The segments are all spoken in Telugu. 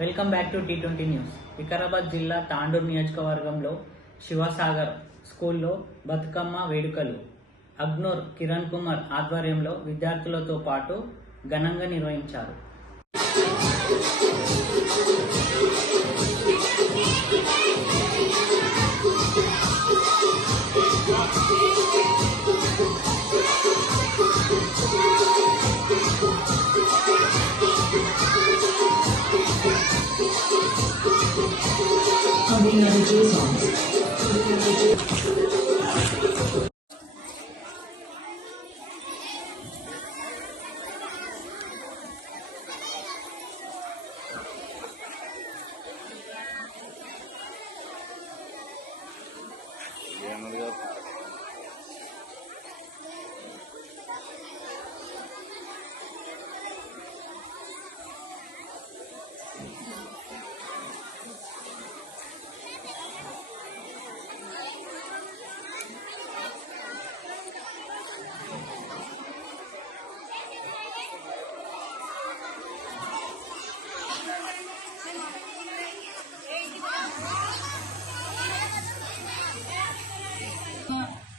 Welcome back to T20 news. Vikarabad జిల్లా తాండూరు నియోజకవర్గంలో శివసాగర్ స్కూల్లో బతుకమ్మ వేడుకలు అగ్నూర్ కిరణ్ కుమార్ ఆధ్వర్యంలో విద్యార్థులతో పాటు ఘనంగా నిర్వహించారు.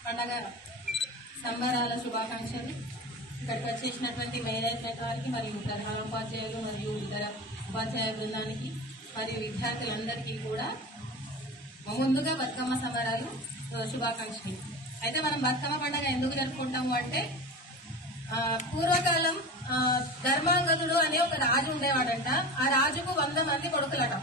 పండగ సంబరాల శుభాకాంక్షలు. ఇక్కడికి వచ్చేసినటువంటి మేనేజ్మెంట్ వారికి మరియు ప్రధాన ఉపాధ్యాయులు మరియు ఇతర ఉపాధ్యాయ బృందానికి మరియు విద్యార్థులందరికీ కూడా ముందుగా బతుకమ్మ సంబరాలు శుభాకాంక్షలు. అయితే మనం బతుకమ్మ పండుగ ఎందుకు జరుపుకుంటాము అంటే పూర్వకాలం ధర్మాంగదుడు అనే ఒక రాజు ఉండేవాడంట. ఆ రాజుకు 100 మంది కొడుకులట.